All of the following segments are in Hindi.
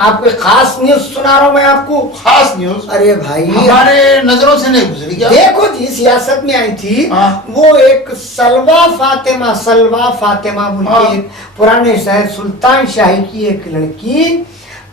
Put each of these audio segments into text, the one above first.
आपके खास न्यूज सुना रहा हूँ मैं आपको। खास न्यूज? अरे भाई हमारे नजरों से नहीं गुजरी क्या? देखो जी, सियासत में आई थी। हाँ। वो एक सलवा फातिमा बोल के हाँ। एक पुराने शहर सुल्तान शाही की एक लड़की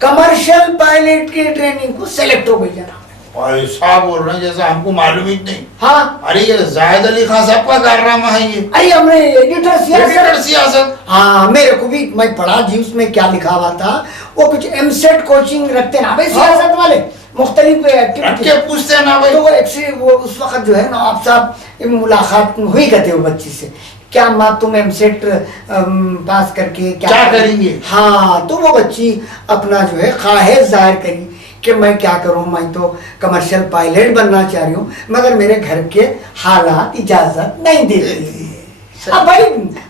कमर्शियल पायलट की ट्रेनिंग को सेलेक्ट हो गई जनाब। ऐसा बोल रहे हैं जैसे हमको मालूम ही नहीं। हाँ, अरे ये जाहिद अली खान साहब का कारनामा है ये। अरे हमने एडिटर एडिटर सियासत। हाँ, मेरे को भी, मैं पढ़ा जी उसमें क्या लिखा हुआ था। वो कुछ एमसेट कोचिंग रखते ना भाई सियासत वाले, मुख्तलिफ रख के पूछते हैं ना भाई। तो वो एक्चुअली वो उस वक्त जो है नवाब साहब मुलाकात हुई करते हो बच्ची से, क्या माँ तुम एमसेट पास करके क्या करेंगे? हाँ, तो वो बच्ची अपना जो है ख्वाहिश जाहिर करी कि मैं क्या करूँ, मैं तो कमर्शियल पायलट बनना चाह रही हूँ, मगर मेरे घर के हालात इजाजत नहीं देते। अब भाई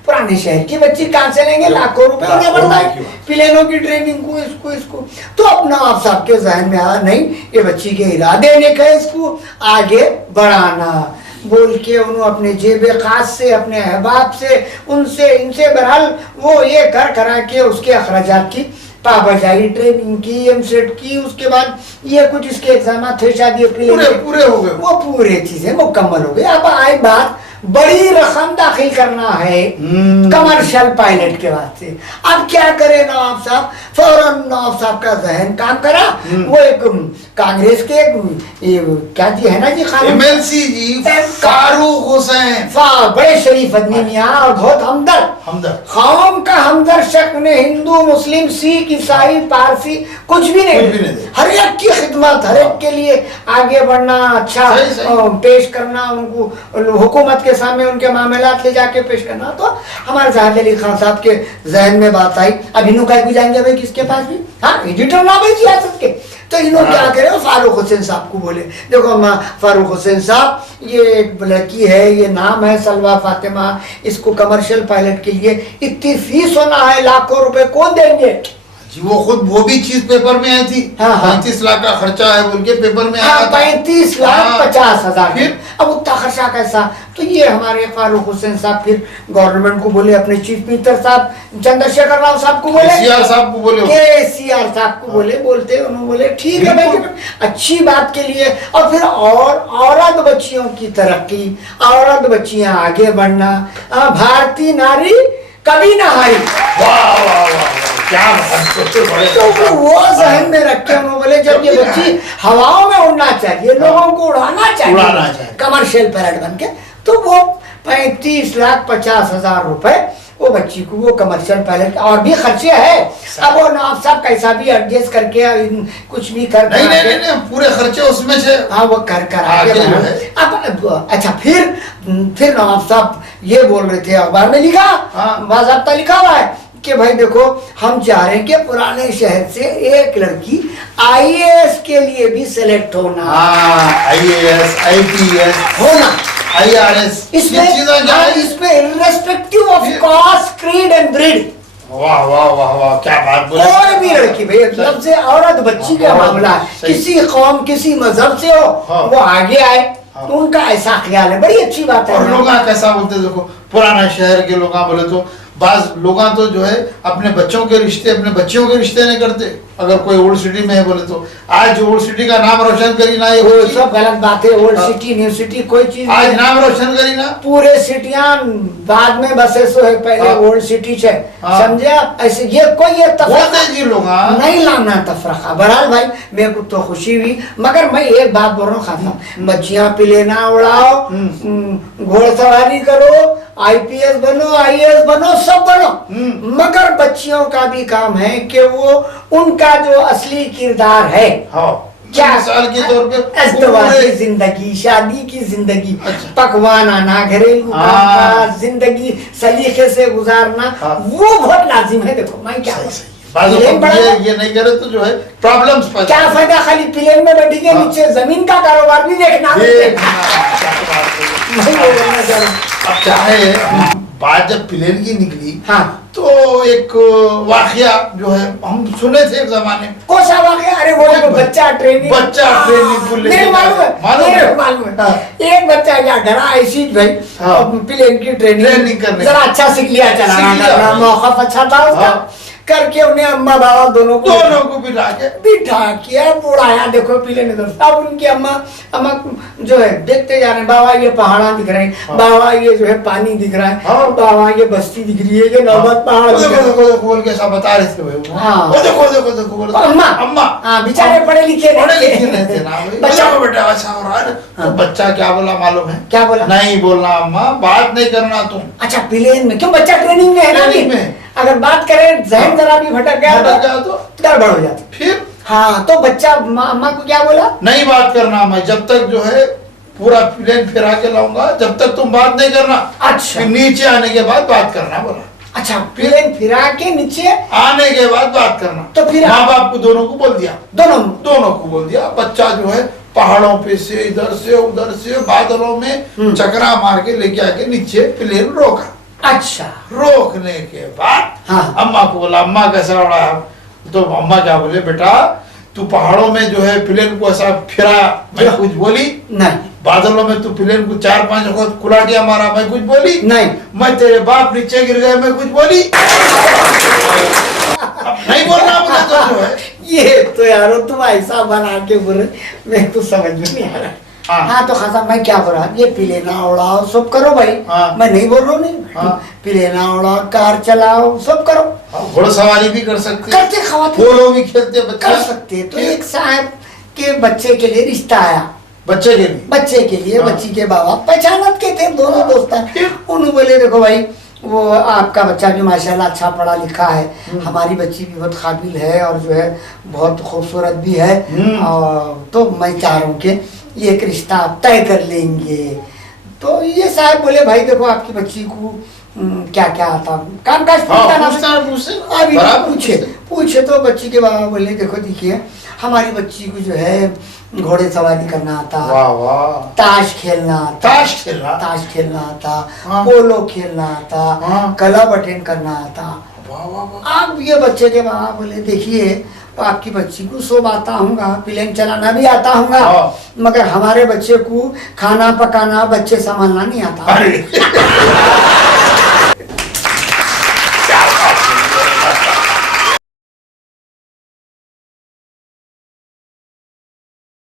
पुराने शहर की बच्ची कहाँ से लेंगे, लाखों रुपए उन्हें पड़ता है प्लेनों की ट्रेनिंग को, इसको तो अपना आप साहब के जहन में आया, नहीं ये बच्ची के इरादे ने कहे इसको आगे बढ़ाना, बोल के उन्होंने अपने जेब खास से, अपने अहबाब से, उनसे इनसे बहरहाल वो ये कर करा के उसके अखराजात की पाबजाई, ट्रेनिंग की, एमसेट की, उसके बाद ये कुछ इसके एग्जाम थे शादी पूरे हो गए, वो पूरे चीजें मुकम्मल हो गई। अब आई बात, बड़ी रकम दाखिल करना है कमर्शियल पायलट के वास्ते। अब क्या करे नवाब साहब, फौरन नवाब साहब का जहन काम करा। वो एक कांग्रेस के क्या जी है ना जी, एमएलसी जी फारूक हुसैन, बड़े शरीफ आदमी मियां और बहुत हमदर्द, कौम का हमदर्द शख्स ने, हिंदू मुस्लिम सिख ईसाई पारसी कुछ भी नहीं, हर एक की खिदमत, हर एक के लिए आगे बढ़ना, अच्छा पेश करना, उनको हुकूमत के सामने उनके मामलात ले जाके पेश करना। तो हमारे जाहिद अली खान साहब के जहन में बात आई, अब इन्हों का भी जाएंगे भाई किसके पास भी, हाँ एडिटर ना भाई सियासत के, तो इन्होंने क्या करे, फारूक हुसैन साहब को बोले, देखो फारूक हुसैन साहब ये एक लड़की है, ये नाम है सलवा फातिमा, इसको कमर्शियल पायलट के लिए इतनी फीस होना है, लाखों रुपए कौन देंगे जी? वो खुद वो भी चीज पेपर में आई थी। हाँ, 35 लाख का खर्चा है बोल के पेपर में आया था। 35,50,000। फिर अब उतना खर्चा कैसा, तो ये हमारे फारूक हुसैन साहब फिर गवर्नमेंट को बोले, अपने चीफ मिनिस्टर साहब चंद्रशेखर राव साहब को बोले, केसीआर साहब को बोले, केसीआर साहब को बोले, बोलते उन्होंने बोले ठीक है भाई, अच्छी बात के लिए। और फिर और औरत बच्चियों की तरक्की, औरत बच्चियां आगे बढ़ना, भारतीय नारी कभी ना हारी। वाह वाह वाह, क्या तो वो जहन में रख के उन्होंने बोले जब ये बच्ची हवाओं में उड़ना चाहिए, लोगों को उड़ाना चाहिए कमर्शियल पायलट बन के, तो वो 35,50,000 रुपए वो बच्ची को, वो कमर्शियल पायलट, और भी खर्चे है। अब वो नवाब साहब कैसा भी एडजस्ट करके कुछ भी कर, नहीं, पूरे खर्चे उसमें से, हाँ वो कर आगे अब अच्छा, फिर नवाब साहब ये बोल रहे थे, अखबार में लिखा, बाज़ाब्ता लिखा हुआ है कि भाई देखो हम चाह रहे हैं कि पुराने शहर से एक लड़की आईएएस के लिए भी सिलेक्ट होना, आईएएस आईपीएस होना, आईआरएस, इसमें irrespective of caste, creed and breed. वाह वाह वाह वाह, क्या बात बोले। कोई भी लड़की भाई, जब से औरत बच्ची का मामला है, किसी कौम किसी मजहब से हो, वो आगे आए, तो उनका ऐसा ख्याल है, बड़ी अच्छी बात है। और लोग कैसा बोलते, देखो पुराना शहर के लोग बोले तो बाज लोग तो जो है अपने बच्चों के रिश्ते, अपने बच्चियों के रिश्ते नहीं करते, अगर कोई ओल्ड सिटी में है बोले तो। आज ओल्ड सिटी का नाम रोशन करी ना, ये सब गलत बात है। ओल्ड सिटी न्यू सिटी कोई चीज आज नाम रोशन करी ना, पूरे सिटियां बाद में बसे सो है, पहले ओल्ड सिटी है, समझे आप? ऐसे ये कोई ये जी लोग नहीं लाना तफरका। बहरहाल भाई मेरे को तो खुशी हुई, मगर मैं एक बात बोल रहा हूँ खासा, बच्चियां प्लेना उड़ाओ, घोड़सवारी करो, आईपीएस बनो, आईएएस बनो, सब बनो, मगर बच्चियों का भी काम है कि वो उनका जो असली किरदार है, क्या मिसाल के तौर पे अज़दवाजी जिंदगी, शादी की जिंदगी, पकवान आना, घरेलू जिंदगी सलीके से गुजारना, वो बहुत लाजिम है। देखो मैं क्या ये नहीं करे तो जो है प्रॉब्लम्स, क्या फायदा खाली प्लेन में बैठी के, नीचे जमीन का कारोबार भी देखना। अब चाहे बात जब प्लेन की निकली, हाँ, तो एक वाकया जो है हम सुने थे एक जमाने में। कौन सा वाकया? अरे वो बच्चा ट्रेनिंग मालूम है। एक बच्चा क्या करा ऐसी भाई, प्लेन की ट्रेनिंग करने, जरा अच्छा सीख लिया, चलाना, मौका अच्छा था उसका, करके उन्हें अम्मा बाबा दोनों को को बिठा के बिठा किया बुढ़ाया। देखो पीले ने अब उनकी अम्मा अम्मा जो है देखते जा रहे हैं, बाबा ये पहाड़ा दिख रहे हैं, बाबा ये जो है पानी दिख रहा है, बाबा ये बस्ती दिख रही है, ये नौबत पहाड़ दिख रहा है। देखो बोल के ऐसा बता रहे थे भाई। हाँ। वो देखो बोल अम्मा अम्मा हाँ बेचारे पढ़े लिखे रहते ना भाई। बच्चा को बेटा अच्छा हो रहा है। तो बच्चा क्या बोला मालूम है? क्या बोला? नहीं बोलना अम्मा, बात नहीं करना तुम। अच्छा प्लेन में क्यों? बच्चा ट्रेनिंग में है ना अभी। ट्रेनिंग में। अगर बात करें जहन जरा भी भटक गया तो गड़बड़ हो जाती। फिर हाँ तो बच्चा अम्मा को क्या बोला? नहीं बात करना मैं, जब तक जो है पूरा प्लेन फिरा के लाऊंगा जब तक तुम बात नहीं करना। अच्छा। फिर नीचे आने के बाद बात करना बोला। अच्छा प्लेन फिरा के नीचे आने के बाद बात करना। तो फिर माँ बाप को दोनों को बोल दिया। दोनों को बोल दिया। बच्चा जो है पहाड़ों पे से इधर से उधर से बादलों में चकरा मार के लेके आके नीचे प्लेन रोका। अच्छा। रोकने के बाद हाँ। अम्मा को बोला अम्मा कैसा उड़ा? तो अम्मा क्या बोले बेटा तू पहाड़ों में जो है प्लेन को ऐसा फिरा, मैं कुछ बोली नहीं। बादलों में तू प्लेन को 4-5 वक्त कुलाटिया मारा, मैं कुछ बोली नहीं। मैं तेरे बाप नीचे गिर गए, मैं कुछ बोली नहीं बोलना मुझे तो जो है। ये तो यारो तुम ऐसा बना के बोल रहे, मेरे को समझ में नहीं आ रहा। हाँ तो खासा मैं क्या बोल रहा, ये पिलेना उड़ाओ सब करो भाई। मैं नहीं बोल रहा हूँ नहीं। पिलेना उड़ाओ, कार चलाओ, सब करो। घोड़सवारी भी कर सकते, करते खवाते, पोलो भी खेलते, कर सकते। तो एक साहब के बच्चे के लिए रिश्ता आया। बच्चे के लिए बच्ची के बाबा पहचानत के थे, दोनों दोस्त हैं। उन्होंने बोले देखो भाई वो आपका बच्चा भी माशाल्लाह अच्छा पढ़ा लिखा है, हमारी बच्ची भी बहुत काबिल है और जो है बहुत खूबसूरत भी है, और तो मैं चाह रहा हूँ कि ये एक रिश्ता आप तय कर लेंगे। तो ये साहब बोले भाई देखो आपकी बच्ची को क्या क्या आता, काम काज अभी पूछे तो बच्ची के बाबा बोले देखो देखिए हमारी बच्ची को जो है घोड़े सवारी करना आता, ताश खेलना आता, पोलो खेलना आता, क्लब अटेंड करना आता। अब ये बच्चे के बाबा बोले देखिए तो आपकी बच्ची को सब आता होगा, प्लेन चलाना भी आता होगा, मगर हमारे बच्चे को खाना पकाना, बच्चे संभालना नहीं आता।